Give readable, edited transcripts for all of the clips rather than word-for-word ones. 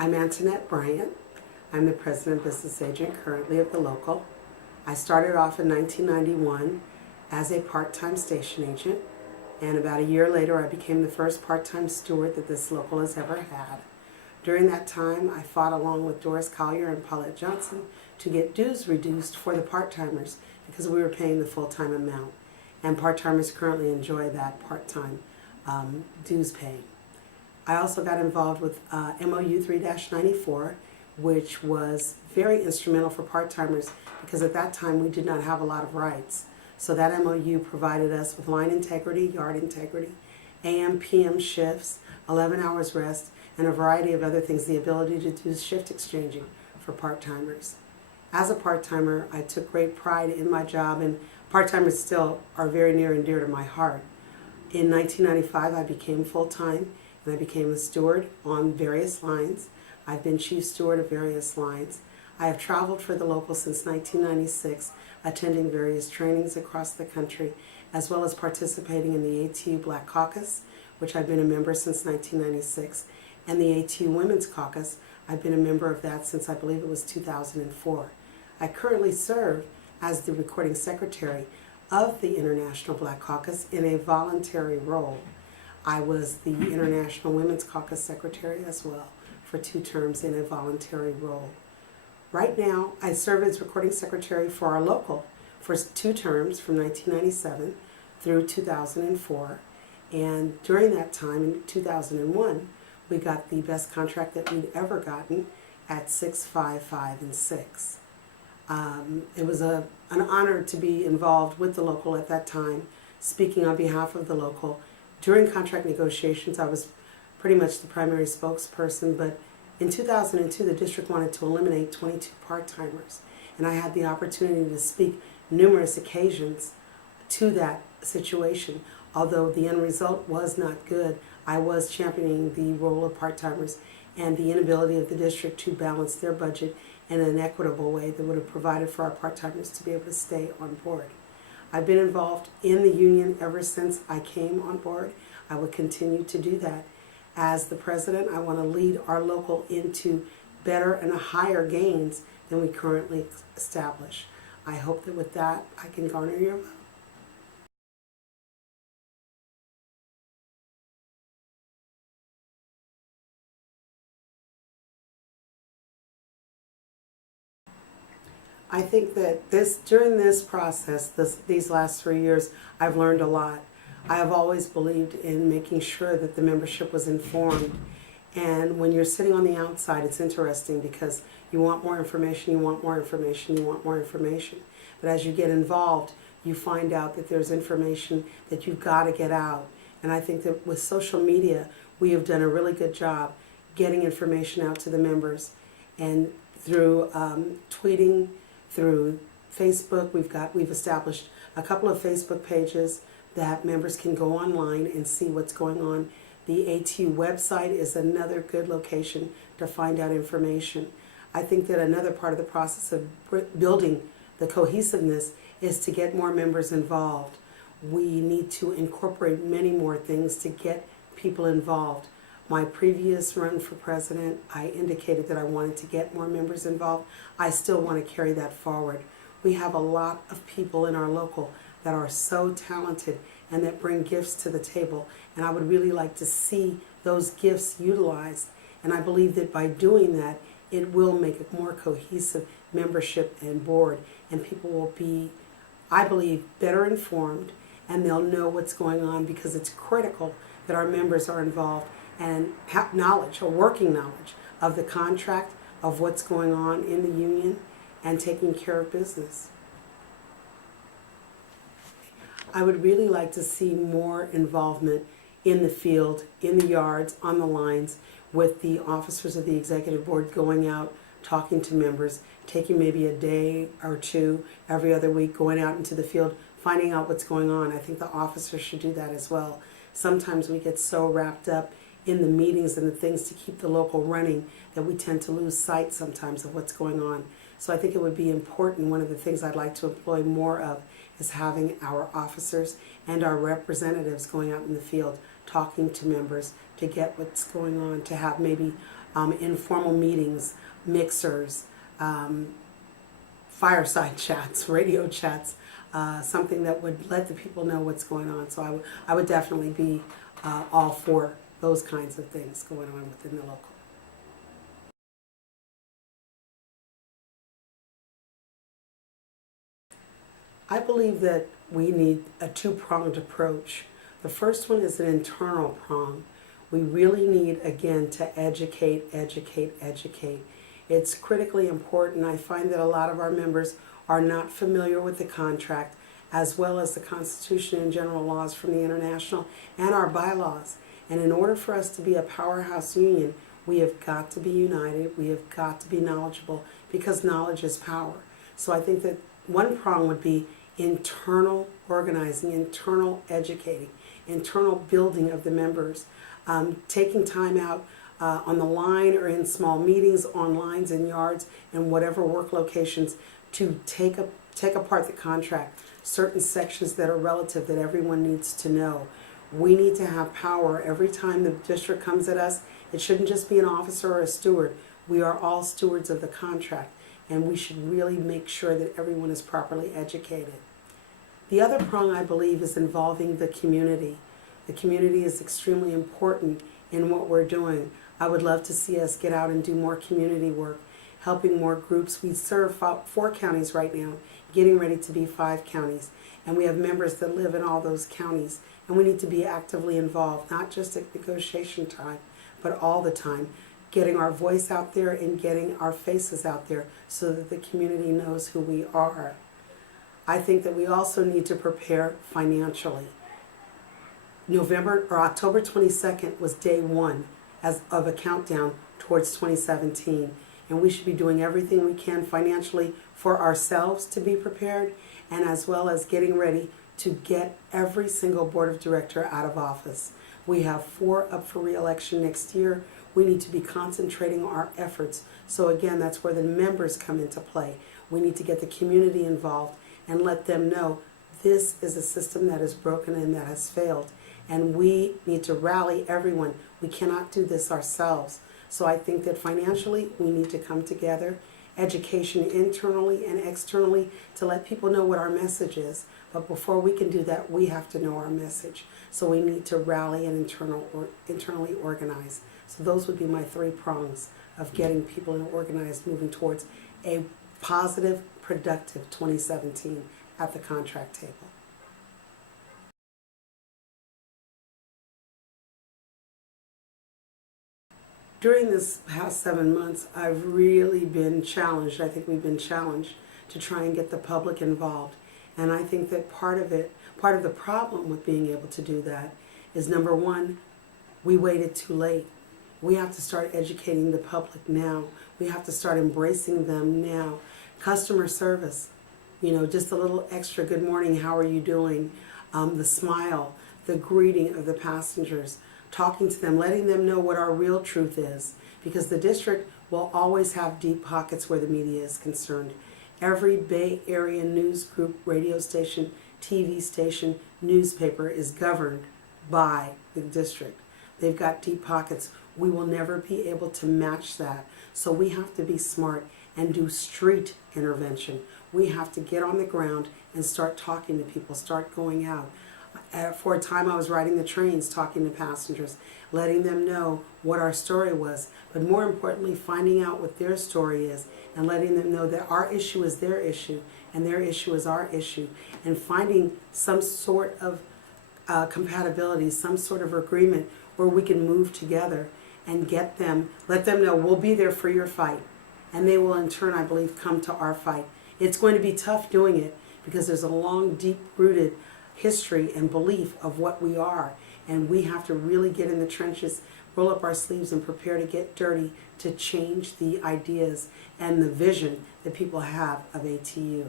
I'm Antonette Bryant. I'm the President Business Agent currently of the local. I started off in 1991 as a part-time station agent, and about a year later I became the first part-time steward that this local has ever had. During that time, I fought along with Doris Collier and Paulette Johnson to get dues reduced for the part-timers because we were paying the full-time amount, and part-timers currently enjoy that part-time dues paying. I also got involved with MOU 3-94, which was very instrumental for part-timers because at that time we did not have a lot of rights. So that MOU provided us with line integrity, yard integrity, AM, PM shifts, 11 hours rest, and a variety of other things, the ability to do shift exchanging for part-timers. As a part-timer, I took great pride in my job, and part-timers still are very near and dear to my heart. In 1995, I became full-time, and I became a steward on various lines. I've been chief steward of various lines. I have traveled for the local since 1996, attending various trainings across the country, as well as participating in the ATU Black Caucus, which I've been a member since 1996, and the ATU Women's Caucus. I've been a member of that since I believe it was 2004. I currently serve as the recording secretary of the International Black Caucus in a voluntary role. I was the International Women's Caucus Secretary as well for 2 terms in a voluntary role. Right now, I serve as Recording Secretary for our local for 2 terms from 1997 through 2004. And during that time, in 2001, we got the best contract that we'd ever gotten at 655 and 6. It was an honor to be involved with the local at that time, speaking on behalf of the local. During contract negotiations, I was pretty much the primary spokesperson, but in 2002, the district wanted to eliminate 22 part-timers, and I had the opportunity to speak numerous occasions to that situation. Although the end result was not good, I was championing the role of part-timers and the inability of the district to balance their budget in an equitable way that would have provided for our part-timers to be able to stay on board. I've been involved in the union ever since I came on board. I will continue to do that. As the president, I want to lead our local into better and higher gains than we currently establish. I hope that with that, I can garner your vote. I think that during this process, these last 3 years, I've learned a lot. I have always believed in making sure that the membership was informed. And when you're sitting on the outside, it's interesting because you want more information, you want more information, you want more information. But as you get involved, you find out that there's information that you've got to get out. And I think that with social media, we have done a really good job getting information out to the members. And through tweeting, through Facebook, we've established a couple of Facebook pages that members can go online and see what's going on. The ATU website is another good location to find out information. I think that another part of the process of building the cohesiveness is to get more members involved. We need to incorporate many more things to get people involved. My previous run for president, I indicated that I wanted to get more members involved. I still want to carry that forward. We have a lot of people in our local that are so talented and that bring gifts to the table. And I would really like to see those gifts utilized. And I believe that by doing that, it will make a more cohesive membership and board. And people will be, I believe, better informed, and they'll know what's going on because it's critical that our members are involved and have knowledge, or working knowledge, of the contract, of what's going on in the union, and taking care of business. I would really like to see more involvement in the field, in the yards, on the lines, with the officers of the executive board going out, talking to members, taking maybe a day or 2 every other week, going out into the field, finding out what's going on. I think the officers should do that as well. Sometimes we get so wrapped up in the meetings and the things to keep the local running that we tend to lose sight sometimes of what's going on. So I think it would be important. One of the things I'd like to employ more of is having our officers and our representatives going out in the field talking to members to get what's going on, to have maybe informal meetings, mixers, fireside chats, radio chats, something that would let the people know what's going on. So I would definitely be all for those kinds of things going on within the local. I believe that we need a two-pronged approach. The first one is an internal prong. We really need, again, to educate, educate, educate. It's critically important. I find that a lot of our members are not familiar with the contract, as well as the Constitution and general laws from the international and our bylaws. And in order for us to be a powerhouse union, we have got to be united. We have got to be knowledgeable, because knowledge is power. So I think that one prong would be internal organizing, internal educating, internal building of the members, taking time out on the line or in small meetings, on lines and yards, and whatever work locations, to take apart the contract, certain sections that are relative that everyone needs to know. We need to have power. Every time the district comes at us, it shouldn't just be an officer or a steward. We are all stewards of the contract, and we should really make sure that everyone is properly educated. The other prong, I believe, is involving the community. The community is extremely important in what we're doing. I would love to see us get out and do more community work, helping more groups. We serve 4 counties right now, getting ready to be 5 counties. And we have members that live in all those counties. And we need to be actively involved, not just at negotiation time, but all the time, getting our voice out there and getting our faces out there so that the community knows who we are. I think that we also need to prepare financially. October 22nd was day 1 of a countdown towards 2017. And we should be doing everything we can financially for ourselves to be prepared, and as well as getting ready to get every single board of director out of office. We have 4 up for re-election next year. We need to be concentrating our efforts. So again, that's where the members come into play. We need to get the community involved and let them know this is a system that is broken and that has failed. And we need to rally everyone. We cannot do this ourselves. So I think that financially we need to come together, education internally and externally, to let people know what our message is. But before we can do that, we have to know our message. So we need to rally and internally organize. So those would be my 3 prongs of getting people organized, moving towards a positive, productive 2017 at the contract table. During this past 7 months, I've really been challenged. I think we've been challenged to try and get the public involved. And I think that part of the problem with being able to do that is, number one, we waited too late. We have to start educating the public now. We have to start embracing them now. Customer service, just a little extra good morning, how are you doing? The smile, the greeting of the passengers, talking to them, letting them know what our real truth is. Because the district will always have deep pockets where the media is concerned. Every Bay Area news group, radio station, TV station, newspaper is governed by the district. They've got deep pockets. We will never be able to match that. So we have to be smart and do street intervention. We have to get on the ground and start talking to people, start going out. For a time I was riding the trains, talking to passengers, letting them know what our story was, but more importantly, finding out what their story is and letting them know that our issue is their issue and their issue is our issue, and finding some sort of compatibility, some sort of agreement where we can move together and let them know we'll be there for your fight. And they will in turn, I believe, come to our fight. It's going to be tough doing it because there's a long, deep-rooted history and belief of what we are. And we have to really get in the trenches, roll up our sleeves, and prepare to get dirty to change the ideas and the vision that people have of ATU.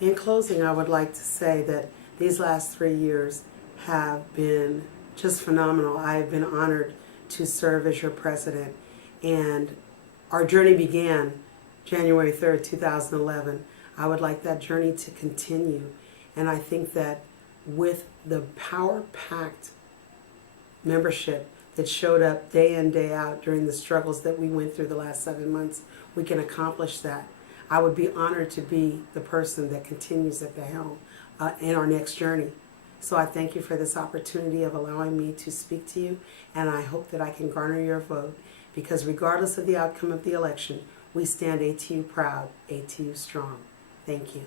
In closing, I would like to say that these last 3 years have been just phenomenal. I have been honored to serve as your president, and our journey began January 3rd, 2011. I would like that journey to continue, and I think that with the power-packed membership that showed up day in, day out during the struggles that we went through the last 7 months, we can accomplish that. I would be honored to be the person that continues at the helm in our next journey. So I thank you for this opportunity of allowing me to speak to you, and I hope that I can garner your vote, because regardless of the outcome of the election, we stand ATU proud, ATU strong. Thank you.